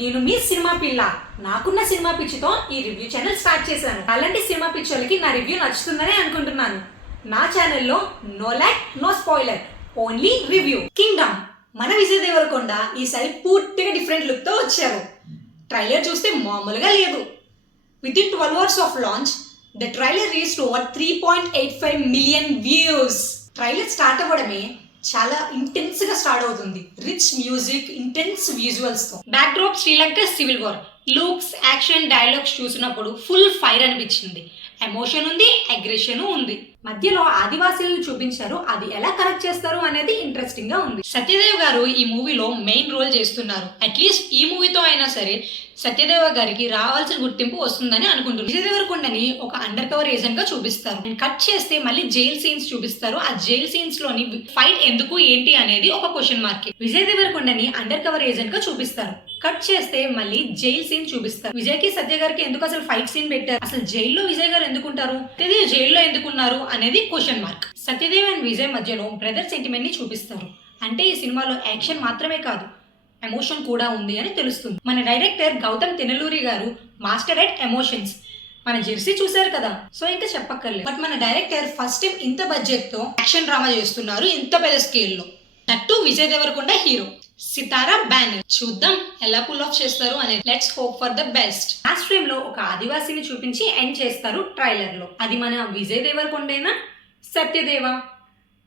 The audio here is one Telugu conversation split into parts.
నేను మీ సినిమా పిల్ల. నాకున్న సినిమా పిచ్చితో ఈ రివ్యూ ఛానల్ స్టార్ట్ చేశాను. అలాంటి సినిమా పిచ్చోళ్ళకి నా రివ్యూ నచ్చుతుందని అనుకుంటున్నాను. నా ఛానల్లో no like no spoiler, only review. Kingdom. మన విజయ్ దేవరకొండ ఈసారి పూర్తిగా డిఫరెంట్ లుక్ తో వచ్చారు. ట్రైలర్ చూస్తే మామూలుగా లేదు. With in 12 hours of launch the trailer reached over 3.85 million views. Trailer start అవ్వడమే చాలా ఇంటెన్స్ గా స్టార్ట్ అవుతుంది. రిచ్ మ్యూజిక్, ఇంటెన్స్ విజువల్స్ తో. Back drop Sri Lanka civil war. Looks, action, dialogues చూసినప్పుడు ఫుల్ ఫైర్ అనిపించింది. ఎమోషన్ ఉంది, అగ్రెషన్ ఉంది. మధ్యలో ఆదివాసీలను చూపించారు. అది ఎలా కనెక్ట్ చేస్తారు అనేది ఇంట్రెస్టింగ్ గా ఉంది. సత్యదేవ్ గారు ఈ మూవీలో మెయిన్ రోల్ చేస్తున్నారు. అట్లీస్ట్ ఈ మూవీతో అయినా సరే సత్యదేవ్ గారికి రావాల్సిన గుర్తింపు వస్తుందని అనుకుంటున్నారు. విజయ్ దేవరకొండని ఒక అండర్ కవర్ ఏజెంట్ గా చూపిస్తారు. కట్ చేస్తే మళ్ళీ జైల్ సీన్స్ చూపిస్తారు. ఆ జైల్ సీన్స్ లోని ఫైట్ ఎందుకు ఏంటి అనేది ఒక క్వశ్చన్ మార్క్. విజయ్ దేవరకొండని అండర్ కవర్ ఏజెంట్ గా చూపిస్తారు. కట్ చేస్తే మళ్ళీ జైల్ సీన్ చూపిస్తారు. విజయ్ కి సత్య గారికి ఎందుకు అసలు ఫైట్ సీన్ పెట్టారు? అసలు జైల్లో విజయ్ గారు ఎందుకుంటారు? సత్యదేవ్ జైల్లో ఎందుకున్నారు అనేది question mark. Satyadev and Vijay మధ్యలో బ్రదర్ సెంటిమెంట్ ని చూపిస్తారు. అంటే ఈ సినిమాలో యాక్షన్ మాత్రమే కాదు, ఎమోషన్ కూడా ఉంది అని తెలుస్తుంది. మన డైరెక్టర్ గౌతమ్ తినలూరి గారు మాస్టర్ ఎట్ ఎమోషన్స్. మన జెర్సీ చూశారు కదా, సో ఇంకా చెప్పక్కర్లేదు. బట్ మన డైరెక్టర్ ఫస్ట్ టైం ఇంత బడ్జెట్ తో యాక్షన్ డ్రామా చేస్తున్నారు, ఇంత పెద్ద స్కేల్ లో. That Vijay Deverakonda hero. Sithara banner. చూద్దాం ఎలా పుల్ ఆఫ్ చేస్తారు అనేది. Let's hope for the best. Last frame లో ఒక ఆదివాసిని చూపించి ఎండ్ చేస్తారు ట్రైలర్ లో. అది మన విజయ్ దేవరకొండేనా, సత్యదేవా,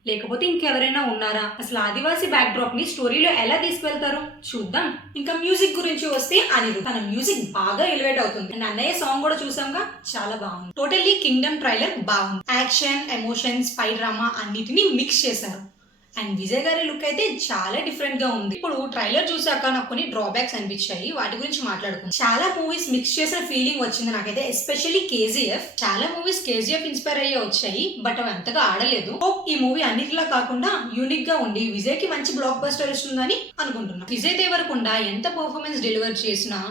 లేకపోతే ఇంకెవరైనా ఉన్నారా? అసలు ఆదివాసి బ్యాక్ డ్రాప్ ని స్టోరీలో ఎలా తీసుకెళ్తారు చూద్దాం. ఇంకా మ్యూజిక్ గురించి వస్తే అనిరుద్. తన మ్యూజిక్ బాగా ఎలివేట్ అవుతుంది. అండ్ అన్నయ్య సాంగ్ కూడా చూసాంగా, చాలా బాగుంది. టోటల్లీ కింగ్డమ్ ట్రైలర్ బాగుంది. యాక్షన్, ఎమోషన్స్, స్పై డ్రామా అన్నిటినీ మిక్స్ చేశారు. అండ్ విజయ్ గారి లుక్ అయితే చాలా డిఫరెంట్ గా ఉంది. ఇప్పుడు ట్రైలర్ చూసాక నాకు కొన్ని డ్రాబ్యాక్స్ అనిపించాయి, వాటి గురించి మాట్లాడుకుందాం. చాలా మూవీస్ మిక్స్ చేసిన ఫీలింగ్ వచ్చింది నాకైతే, ఎస్పెషల్లీ కేజీఎఫ్. చాలా మూవీస్ కేజీఎఫ్ ఇన్స్పైర్ అయ్యే వచ్చాయి, బట్ అవి అంతగా ఆడలేదు. ఈ మూవీ అన్నిటిలా కాకుండా యూనిక్ గా ఉండి విజయ్ కి మంచి బ్లాక్ బస్టర్ ఇస్తుందని అనుకుంటున్నా. విజయ్ దేవరకొండ ఎంత పర్ఫార్మెన్స్ డెలివర్ చేసినా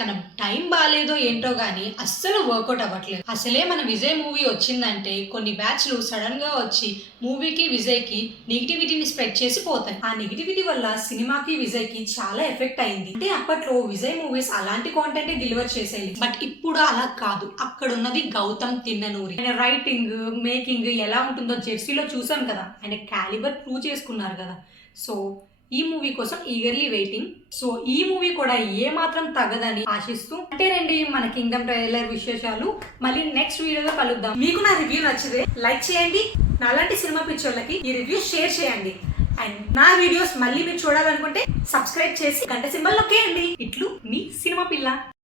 తన టైం బాగాలేదో ఏంటో గానీ అస్సలు వర్కౌట్ అవ్వట్లేదు. అసలే మన విజయ్ మూవీ వచ్చిందంటే కొన్ని బ్యాచ్లు సడన్ గా వచ్చి మూవీకి విజయ్ కి నెగిటివిటీని స్ప్రెడ్ చేసి పోతాయి. ఆ నెగిటివిటీ వల్ల సినిమాకి విజయ్ కి చాలా ఎఫెక్ట్ అయింది. అంటే అప్పట్లో విజయ్ మూవీస్ అలాంటి కాంటెంట్ డెలివర్ చేసేది, బట్ ఇప్పుడు అలా కాదు. అక్కడ ఉన్నది గౌతమ్ తిన్ననూరి. ఆయన రైటింగ్, మేకింగ్ ఎలా ఉంటుందో జెర్సీలో చూసాం కదా. ఆయన క్యాలిబర్ ప్రూవ్ చేసుకున్నారు కదా. సో ఈ మూవీ కోసం ఈగర్లీ వెయిటింగ్. సో ఈ మూవీ కూడా ఏ మాత్రం తగ్గదని ఆశిస్తూ అంటేనండి మన కింగ్డమ్ ట్రైలర్ విశేషాలు. మళ్ళీ నెక్స్ట్ వీడియోలో కలుద్దాం. మీకు నా రివ్యూ నచ్చితే లైక్ చేయండి. నాలాంటి సినిమా పిచ్చోళ్ళకి ఈ రివ్యూ షేర్ చేయండి. అండ్ నా వీడియోస్ మళ్ళీ మీరు చూడాలనుకుంటే సబ్స్క్రైబ్ చేసి గంట సింబల్ నొక్కేయండి. ఇట్లు మీ సినిమా పిల్ల.